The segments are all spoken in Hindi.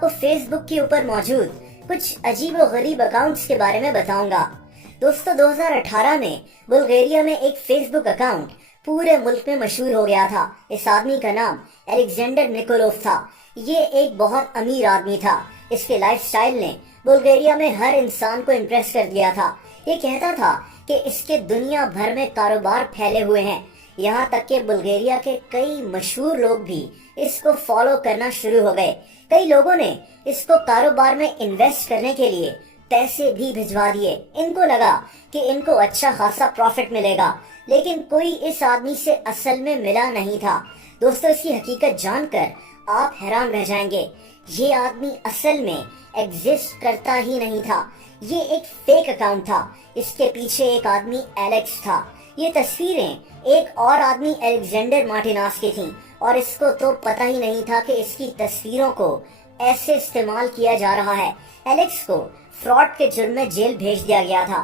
आपको फेसबुक के ऊपर मौजूद कुछ अजीब और गरीब अकाउंट्स के बारे में बताऊंगा। दोस्तों 2018 में बुल्गारिया में एक फेसबुक अकाउंट पूरे मुल्क में मशहूर हो गया था। इस आदमी का नाम अलेक्जेंडर निकोलोव था। ये एक बहुत अमीर आदमी था। इसके लाइफस्टाइल ने बुल्गारिया में हर इंसान को इम्प्रेस कर दिया था। ये कहता था कि इसके दुनिया भर में कारोबार फैले हुए हैं। यहाँ तक कि बुल्गारिया के कई मशहूर लोग भी इसको फॉलो करना शुरू हो गए। कई लोगों ने इसको कारोबार में इन्वेस्ट करने के लिए पैसे भी भिजवा दिए। इनको लगा कि इनको अच्छा खासा प्रॉफिट मिलेगा, लेकिन कोई इस आदमी से असल में मिला नहीं था। दोस्तों इसकी हकीकत जानकर आप हैरान रह जाएंगे। ये आदमी असल में एग्जिस्ट करता ही नहीं था। ये एक फेक अकाउंट था। इसके पीछे एक आदमी एलेक्स था। ये तस्वीरें एक और आदमी अलेक्जेंडर मार्टिनास की थीं और इसको तो पता ही नहीं था कि इसकी तस्वीरों को ऐसे इस्तेमाल किया जा रहा है। एलेक्स को फ्रॉड के जुर्म में जेल भेज दिया गया था।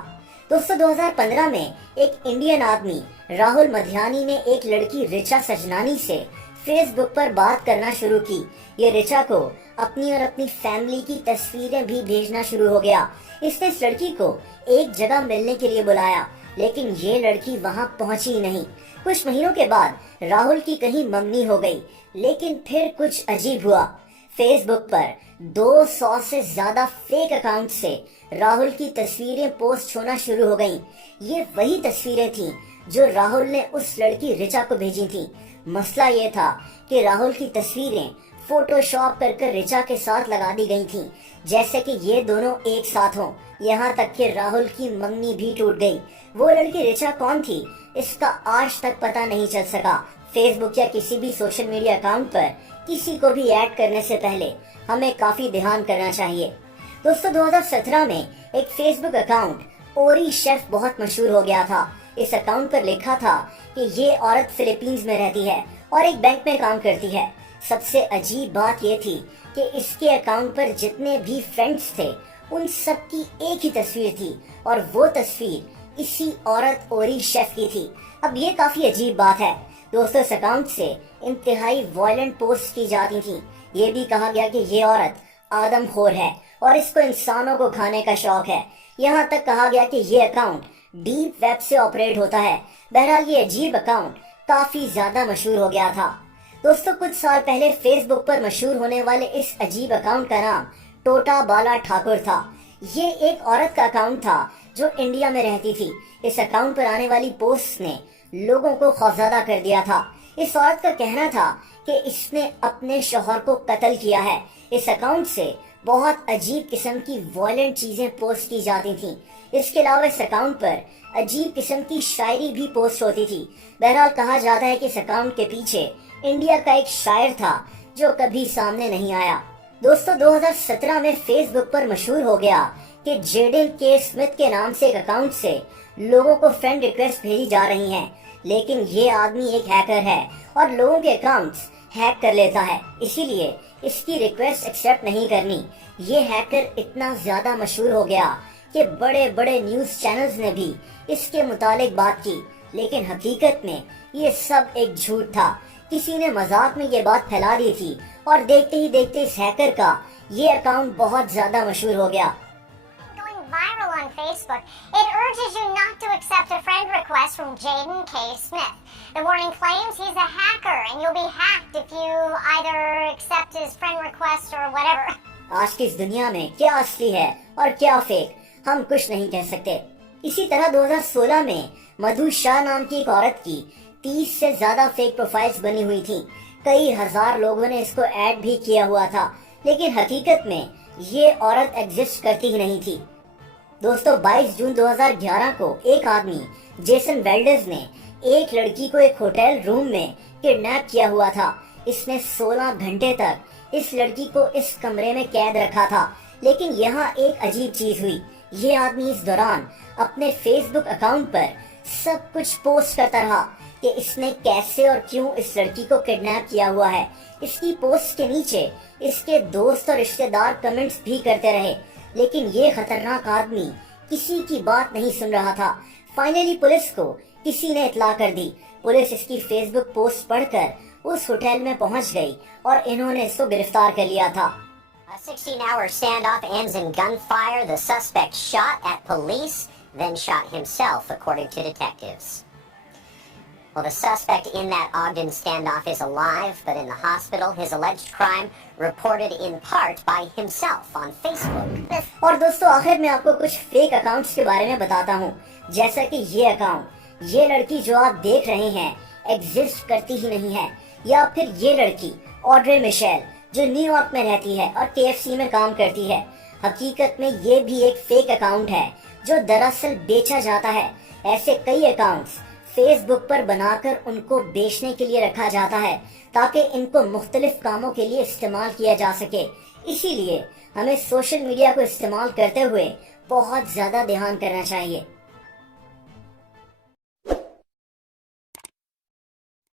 दोस्तों 2015 में एक इंडियन आदमी राहुल मध्यानी ने एक लड़की रिचा सजनानी से फेसबुक पर बात करना शुरू की। ये रिचा को अपनी और अपनी फैमिली की तस्वीरें भी भेजना शुरू हो गया। इसने इस लड़की को एक जगह मिलने के लिए बुलाया, लेकिन ये लड़की वहां पहुंची नहीं। कुछ महीनों के बाद राहुल की कहीं मंगनी हो गई, लेकिन फिर कुछ अजीब हुआ। फेसबुक पर 200 से ज्यादा फेक अकाउंट से राहुल की तस्वीरें पोस्ट होना शुरू हो गईं। ये वही तस्वीरें थीं जो राहुल ने उस लड़की रिचा को भेजी थी। मसला ये था कि राहुल की तस्वीरें फोटोशॉप कर रिचा के साथ लगा दी गई थीं, जैसे कि ये दोनों एक साथ हों। यहाँ तक कि राहुल की मंगनी भी टूट गई। वो लड़की रिचा कौन थी, इसका आज तक पता नहीं चल सका। फेसबुक या किसी भी सोशल मीडिया अकाउंट पर किसी को भी ऐड करने से पहले हमें काफी ध्यान करना चाहिए। दोस्तों 2017 में एक फेसबुक अकाउंट ओरी शेफ बहुत मशहूर हो गया था। इस अकाउंट पर लिखा था कि ये औरत फिलीपींस में रहती है और एक बैंक में काम करती है। सबसे अजीब बात ये थी कि इसके अकाउंट पर जितने भी फ्रेंड्स थे उन सब की एक ही तस्वीर थी और वो तस्वीर इसी औरत ओरी शेफ की थी। अब ये काफी अजीब बात है। दोस्तों इस अकाउंट से इंतहाई वायलेंट पोस्ट की जाती थी। ये भी कहा गया कि ये औरत आदमखोर है और इसको इंसानों को खाने का शौक है। यहाँ तक कहा गया कि ये अकाउंट डीप वेब से ऑपरेट होता है। बहरहाल ये अजीब अकाउंट काफी ज्यादा मशहूर हो गया था। दोस्तों कुछ साल पहले फेसबुक पर मशहूर होने वाले इस अजीब अकाउंट का नाम टोटा बाला ठाकुर था। ये एक औरत का अकाउंट था जो इंडिया में रहती थी। इस अकाउंट पर आने वाली पोस्ट ने लोगों को खौफजदा कर दिया था। इस औरत का कहना था कि इसने अपने शौहर को कत्ल किया है। इस अकाउंट से बहुत अजीब किस्म की वायलेंट चीजें पोस्ट की जाती थीं। इसके अलावा इस अकाउंट पर अजीब किस्म की शायरी भी पोस्ट होती थी। बहरहाल कहा जाता है कि इस अकाउंट के पीछे इंडिया का एक शायर था जो कभी सामने नहीं आया। दोस्तों 2017 में फेसबुक पर मशहूर हो गया कि जेडन के स्मिथ के नाम से एक अकाउंट से लोगों को फ्रेंड रिक्वेस्ट भेजी जा रही हैं, लेकिन ये आदमी एक हैकर है और लोगों के अकाउंट्स हैक कर लेता है, इसीलिए इसकी रिक्वेस्ट एक्सेप्ट नहीं करनी। ये हैकर इतना ज्यादा मशहूर हो गया कि बड़े बड़े न्यूज चैनल्स ने भी इसके मुतालिक बात की, लेकिन हकीकत में ये सब एक झूठ था। किसी ने मजाक में ये बात फैला दी थी और देखते ही देखते इस हैकर का ये अकाउंट बहुत ज्यादा मशहूर हो गया। Going viral on Facebook, it urges you not to accept a friend request from Jaden K. Smith. The warning claims he's a hacker and you'll be hacked if you either accept his friend request or whatever. आज की इस दुनिया में क्या असली है और क्या फेक हम कुछ नहीं कह सकते। इसी तरह 2016 में मधु शाह नाम की एक औरत की 30 से ज्यादा फेक प्रोफाइल्स बनी हुई थी। कई हजार लोगों ने इसको ऐड भी किया हुआ था, लेकिन हकीकत में ये औरत एग्जिस्ट करती ही नहीं थी। दोस्तों 22 जून 2011 को एक आदमी जेसन वेल्डर्स ने एक लड़की को एक होटल रूम में किडनैप किया हुआ था। इसने 16 घंटे तक इस लड़की को इस कमरे में कैद रखा था, लेकिन यहाँ एक अजीब चीज हुई। ये आदमी इस दौरान अपने फेसबुक अकाउंट पर सब कुछ पोस्ट करता रहा कि इसने कैसे और क्यों इस लड़की को किडनैप किया हुआ है। इसकी पोस्ट के नीचे इसके दोस्त और रिश्तेदार कमेंट्स भी करते रहे, लेकिन ये खतरनाक आदमी किसी की बात नहीं सुन रहा था। फाइनली पुलिस को किसी ने इत्तला कर दी। पुलिस इसकी फेसबुक पोस्ट पढ़कर उस होटल में पहुंच गई और इन्होंने इसको गिरफ्तार कर लिया था। A 16-hour standoff ends in gunfire. The suspect shot at police, then shot himself, according to detectives. Well, the suspect in that Ogden standoff is alive, but in the hospital. His alleged crime reported in part by himself on Facebook. और दोस्तों आखिर में आपको कुछ फेक अकाउंट्स के बारे में बताता हूँ, जैसा कि ये अकाउंट, ये लड़की जो आप देख रहे हैं एग्जिस्ट करती ही नहीं है, या फिर ये लड़की ऑड्रे मिशेल जो न्यूयॉर्क में रहती है और KFC में काम करती है, हकीकत में ये भी एक फेक अकाउंट है जो दरअसल बेचा जाता है। ऐसे कई अकाउंट्स फेसबुक पर बनाकर उनको बेचने के लिए रखा जाता है ताकि इनको मुख्तलिफ कामों के लिए इस्तेमाल किया जा सके। इसीलिए हमें सोशल मीडिया को इस्तेमाल करते हुए बहुत ज्यादा ध्यान करना चाहिए।